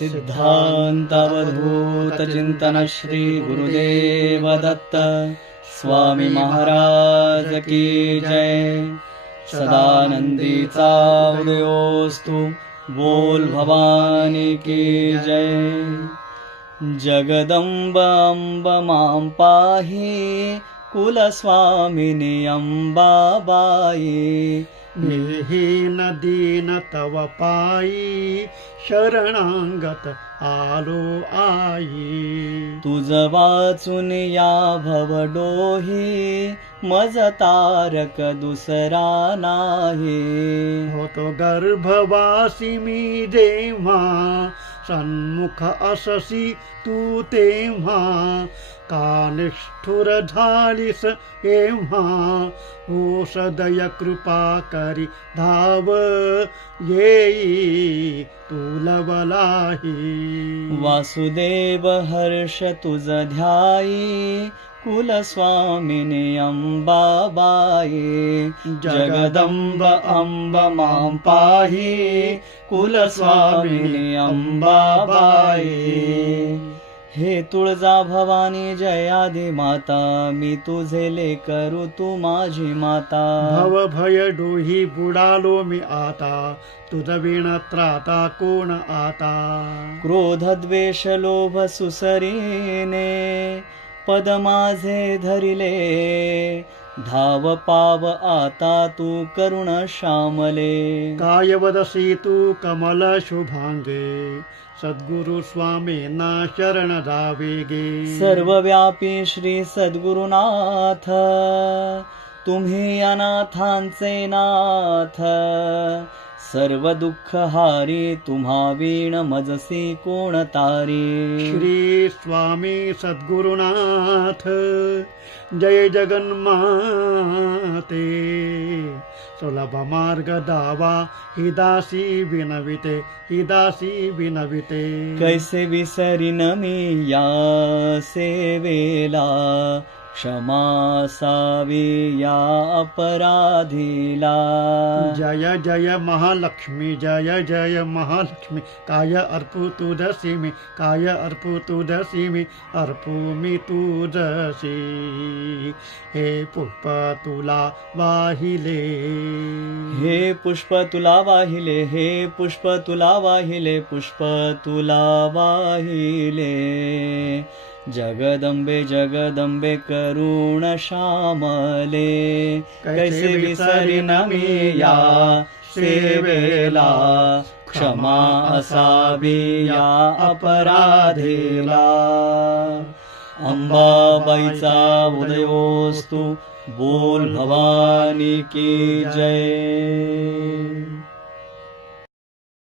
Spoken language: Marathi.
सिद्धांतावधूत चिंतन श्री गुरुदेव दत्त स्वामी महाराज की जय। सदानंदीचा उदयोस्तु बोल भवानी की जय। जगदंब अंब मां पाहि कुलस्वामिनी अंबाबाई। विहीन दीन तव पायी शरणांगत आलो आई। तुझ वाचून या भवडोही मज तारक दुसरा नाही। होतो गर्भवासी मी जेव्हा सन्मुख अससी तू तेव्हा। का निष्ठुर झालीस एव्हा हो सदय कृपा करी धाव येई तुलवलाही। वासुदेव हर्ष तुझ ध्यायी कुलस्वामिनी अंबाबाई। जगदंब अंब मां पाहि कुलस्वामिनी अंबाबाई। हे तुळजा भवानी जयादि माता मी तुझे लेकरू तू माझी माता। भव भय डोही बुडालो मी आता तुझ विण त्राता कोण आता। क्रोध द्वेष लोभ सुसरीने पद माझे धरिले। धाव पाव आता तू करुण श्यामले। काय वदसी तू कमल शुभांगे सद्गुरु स्वामींना शरण जावे गे। सर्वव्यापी श्री सद्गुरुनाथ तुम्ही अनाथांचे नाथ। सर्व दुःख हारी तुम्हा वीण मजसी कोण तारी। श्री स्वामी सद्गुरुनाथ जय जगन्माते। सुलभ मार्ग दावा हिदासी विनविते हिदासी विनविते। कैसे विसरीन मी या सेवेला क्षमा असावी या अपराधीला। जय जय महालक्ष्मी जय जय महालक्ष्मी। काय अर्पू तुझसी मी काय अर्पू तुझसी मी अर्पू मी तुझसी। हे पुष्प तुला वाहिले हे पुष्प तुला वाहिले हे पुष्प तुला वाहिले पुष्प तुला वाहिले। जगदंबे जगदंबे करुण श्यामले। कैसे विसरीन मी या सेवेला क्षमा असावी या अपराधेला। अंबाबाईचा उदयोस्तु बोल भवानी की जय।